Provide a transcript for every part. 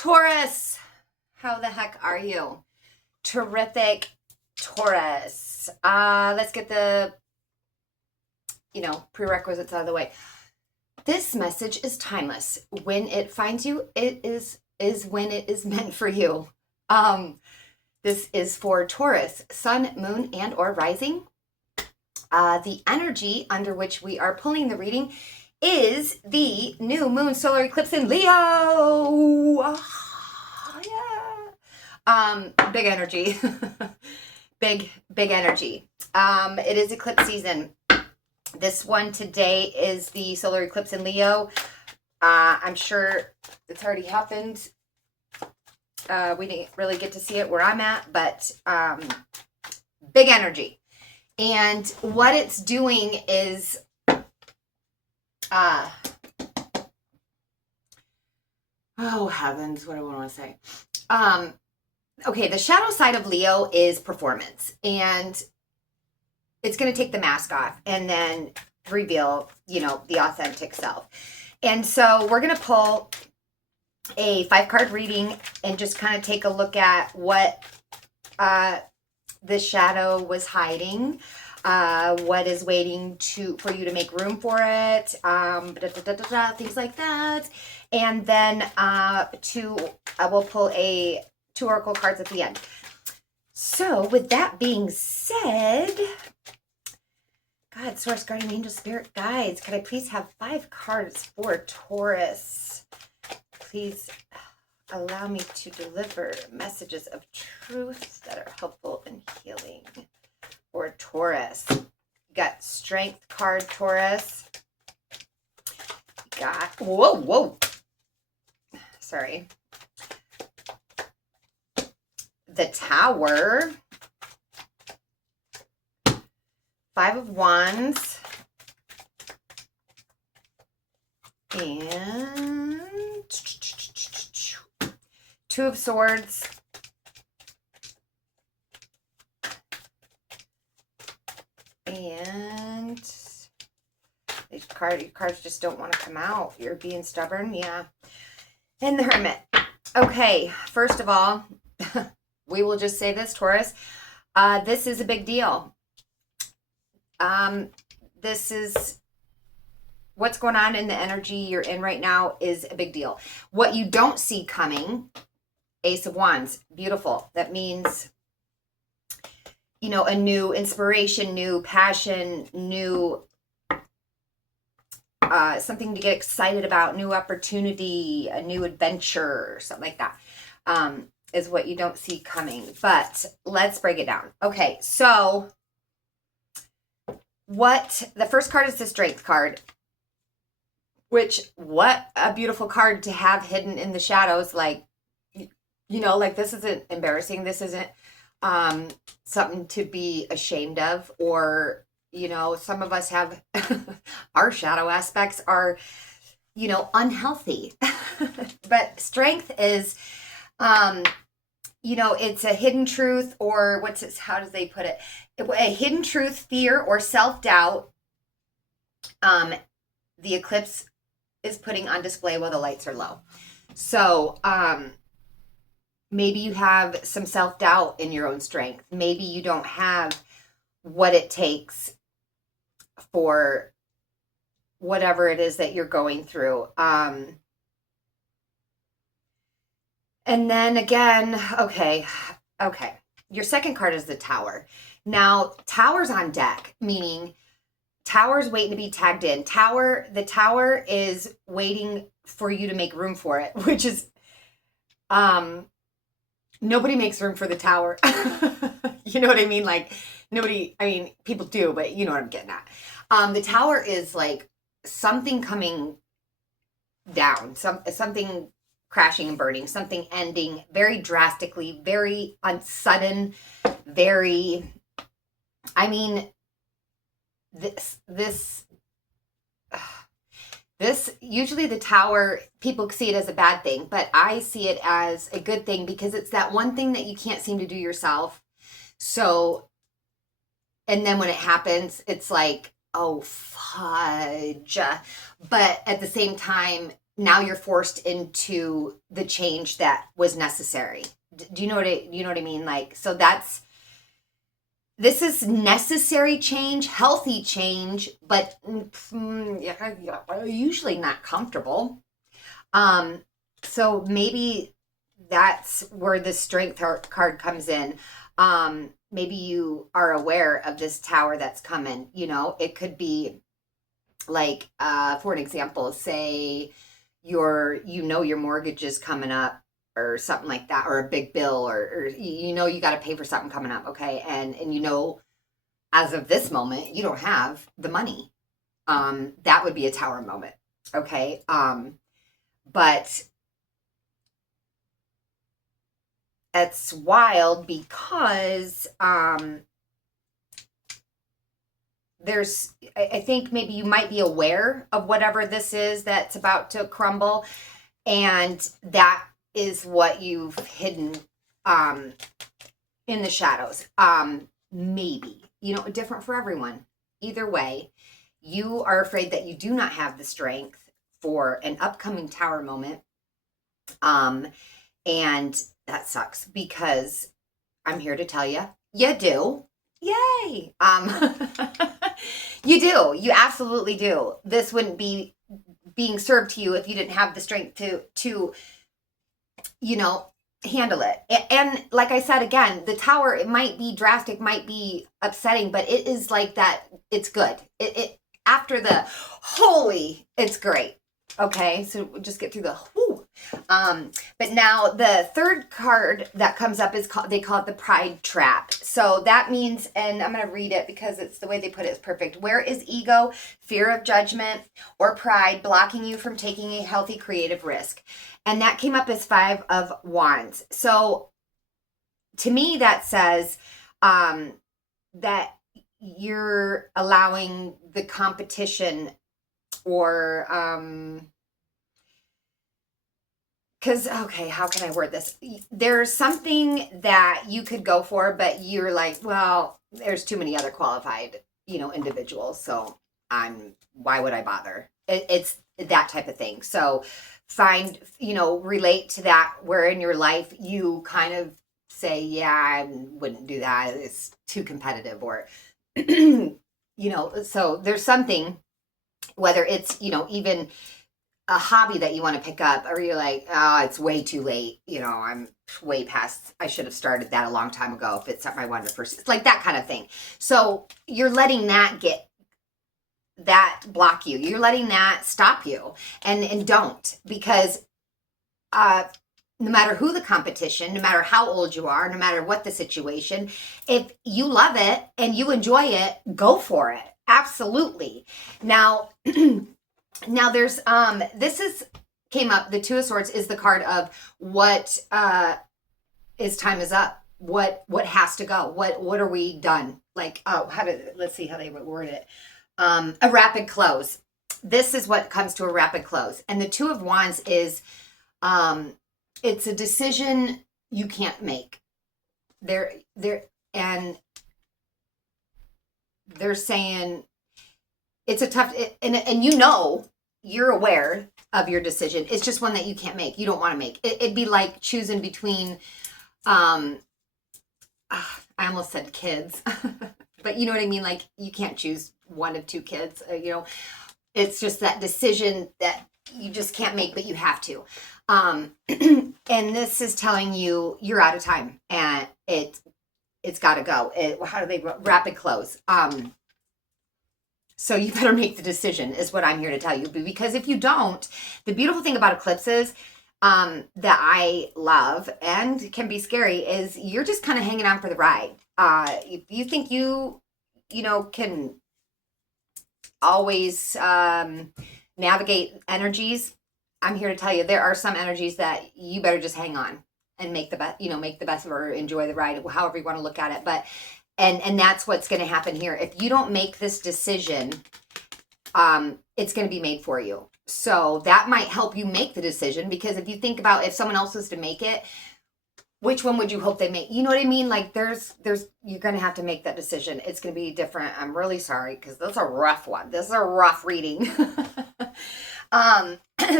Taurus, how the heck are you? Terrific, Taurus. Let's get the, prerequisites out of the way. This message is timeless. When it finds you, it is when it is meant for you. This is for Taurus, sun, moon, and or rising. The energy under which we are pulling the reading is the new moon solar eclipse in Leo. Big energy. big energy. It is eclipse season. This one today is the solar eclipse in Leo. I'm sure it's already happened. We didn't really get to see it where I'm at, but big energy. And what it's doing is oh heavens, what do I want to say? Okay, the shadow side of Leo is performance, and it's going to take the mask off and then reveal, the authentic self. And so we're going to pull a 5-card reading and just kind of take a look at what the shadow was hiding, what is waiting for you to make room for it, things like that. And then we'll pull 2 oracle cards at the end. So with that being said, God, Source, Guardian Angel, Spirit Guides, could I please have 5 cards for Taurus? Please allow me to deliver messages of truth that are helpful and healing for Taurus. You got Strength card, Taurus. You got, whoa. Sorry. The Tower. 5 of Wands. And 2 of Swords. And these cards just don't want to come out. You're being stubborn, yeah. And the Hermit. Okay, first of all, we will just say this, Taurus. This is a big deal. This is what's going on in the energy you're in right now is a big deal. What you don't see coming, Ace of Wands, beautiful. That means, a new inspiration, new passion, new something to get excited about, new opportunity, a new adventure, something like that, is what you don't see coming. But let's break it down. Okay, so the first card is the Strength card, which, what a beautiful card to have hidden in the shadows. Like, this isn't embarrassing. This isn't something to be ashamed of, or, some of us have our shadow aspects are, unhealthy. But strength is, it's a hidden truth, or how do they put it? A hidden truth, fear, or self-doubt. The eclipse is putting on display while the lights are low. So, maybe you have some self-doubt in your own strength. Maybe you don't have what it takes for whatever it is that you're going through. And then again, okay. Your second card is the Tower. Now, Tower's on deck, meaning Tower's waiting to be tagged in. The Tower is waiting for you to make room for it, which is, nobody makes room for the Tower. You know what I mean? Like, people do, but you know what I'm getting at. The Tower is like something coming down, something crashing and burning, something ending very drastically, very unsudden, very, this usually the Tower, people see it as a bad thing, but I see it as a good thing because it's that one thing that you can't seem to do yourself. So, and then when it happens, it's like, oh, fudge. But at the same time, now you're forced into the change that was necessary. Do you know what I mean? Like, so this is necessary change, healthy change, but usually not comfortable. So maybe that's where the strength card comes in. Maybe you are aware of this tower that's coming. It could be like, for an example, say your mortgage is coming up or something like that, or a big bill, or you got to pay for something coming up, okay? And as of this moment, you don't have the money. That would be a tower moment, okay? But it's wild because I think maybe you might be aware of whatever this is that's about to crumble, and that is what you've hidden in the shadows. Maybe, different for everyone. Either way, you are afraid that you do not have the strength for an upcoming tower moment. And that sucks, because I'm here to tell you, you do. Yay. You do. You absolutely do. This wouldn't be being served to you if you didn't have the strength to handle it. And like I said, again, the tower, it might be drastic, might be upsetting, but it is like that. It's good. It after the holy, it's great. Okay, so we'll just get through the whoo. But now the third card that comes up they call it the pride trap. So that means, and I'm going to read it because it's the way they put it is perfect. Where is ego, fear of judgment, or pride blocking you from taking a healthy creative risk? And that came up as 5 of Wands. So to me, that says that you're allowing the competition, or because, okay, how can I word this? There's something that you could go for, but you're like, well, there's too many other qualified, individuals. So why would I bother? It's that type of thing. So relate to that, where in your life you kind of say, yeah, I wouldn't do that. It's too competitive, or, so there's something, whether it's, even a hobby that you want to pick up, or you're like, oh, it's way too late. I'm way past, I should have started that a long time ago if it's something I wanted to pursue. It's like that kind of thing. So you're letting that block you. You're letting that stop you, and don't, because no matter who the competition, no matter how old you are, no matter what the situation, if you love it and you enjoy it, go for it. Absolutely. Now, there's came up, the Two of Swords is the card of what is time is up. What has to go? What are we done? Like, let's see how they word it. A rapid close. This is what comes to a rapid close. And the Two of Wands is it's a decision you can't make. And they're saying it's a tough, and you're aware of your decision. It's just one that you can't make. You don't want to make. It'd be like choosing between, I almost said kids, but you know what I mean? Like, you can't choose one of 2 kids, it's just that decision that you just can't make, but you have to. And this is telling you you're out of time, and it's got to go. How do they rapid close? So you better make the decision, is what I'm here to tell you. Because if you don't, the beautiful thing about eclipses that I love and can be scary is you're just kind of hanging on for the ride. If you think you can always navigate energies, I'm here to tell you there are some energies that you better just hang on and make the best of it, or enjoy the ride, however you want to look at it. But and that's what's going to happen here. If you don't make this decision, it's going to be made for you. So that might help you make the decision, because if you think about if someone else was to make it, which one would you hope they make? You know what I mean? Like, you're going to have to make that decision. It's going to be different. I'm really sorry, because that's a rough one. This is a rough reading. Um,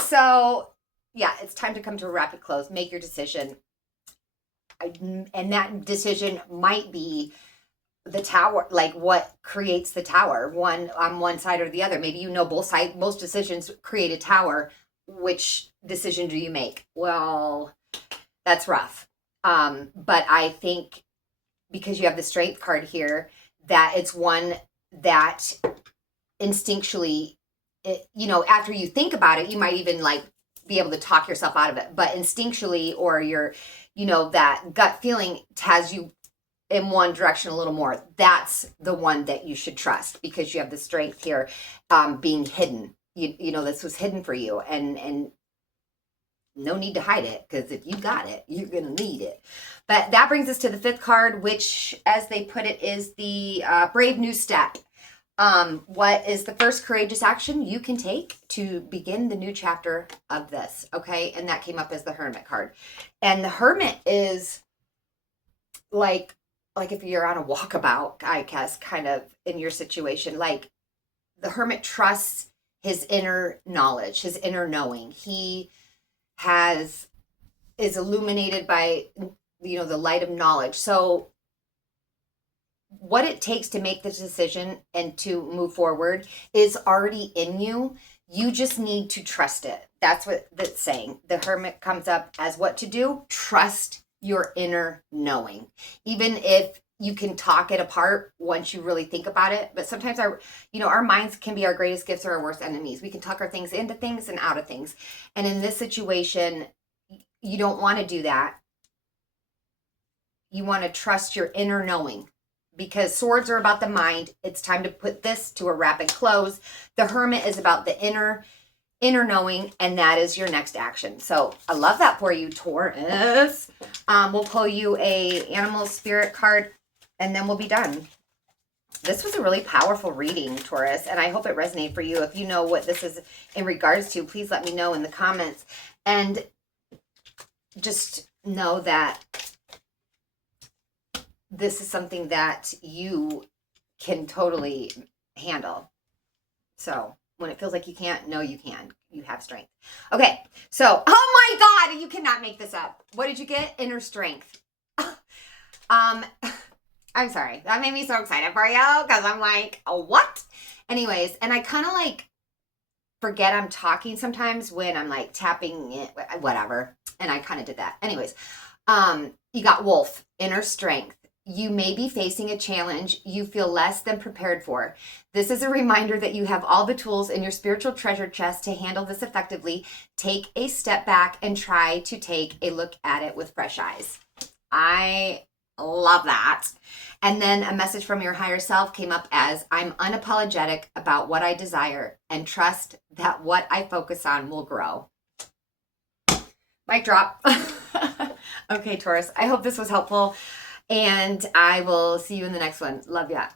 so yeah, it's time to come to a rapid close. Make your decision. And that decision might be the tower, like what creates the tower, one on one side or the other. Maybe you know both sides. Most decisions create a tower. Which decision do you make? Well, that's rough. But I think because you have the strength card here, that it's one that instinctually, after you think about it, you might even like be able to talk yourself out of it. But instinctually, or your, that gut feeling has you in one direction a little more. That's the one that you should trust because you have the strength here, being hidden. This was hidden for you, and no need to hide it, because if you got it, you're gonna need it. But that brings us to the fifth card, which, as they put it, is the brave new step. What is the first courageous action you can take to begin the new chapter of this? Okay, and that came up as the Hermit card, and the Hermit is like if you're on a walkabout, I guess, kind of in your situation. Like, the Hermit trusts his inner knowledge, his inner knowing. He is illuminated by the light of knowledge. So what it takes to make this decision and to move forward is already in you. You just need to trust it. That's what that's saying. The Hermit comes up as what to do. Trust your inner knowing. Even if you can talk it apart once you really think about it. But sometimes our minds can be our greatest gifts or our worst enemies. We can talk our things into things and out of things. And in this situation, you don't want to do that. You want to trust your inner knowing, because swords are about the mind. It's time to put this to a rapid close. The Hermit is about the inner knowing, and that is your next action. So I love that for you, Taurus. We'll pull you a animal spirit card, and then we'll be done. This was a really powerful reading, Taurus, and I hope it resonated for you. If you know what this is in regards to, please let me know in the comments. And just know that this is something that you can totally handle. So when it feels like you can't, no, you can. You have strength. Okay, so, oh my God, you cannot make this up. What did you get? Inner strength. I'm sorry. That made me so excited for you, because I'm like, oh, what? Anyways, and I kind of like forget I'm talking sometimes when I'm like tapping it, whatever. And I kind of did that. Anyways, you got Wolf, inner strength. You may be facing a challenge you feel less than prepared for. This is a reminder that you have all the tools in your spiritual treasure chest to handle this effectively. Take a step back and try to take a look at it with fresh eyes. I love that. And then a message from your higher self came up as, I'm unapologetic about what I desire and trust that what I focus on will grow. Mic drop. Okay, Taurus, I hope this was helpful, and I will see you in the next one. Love ya.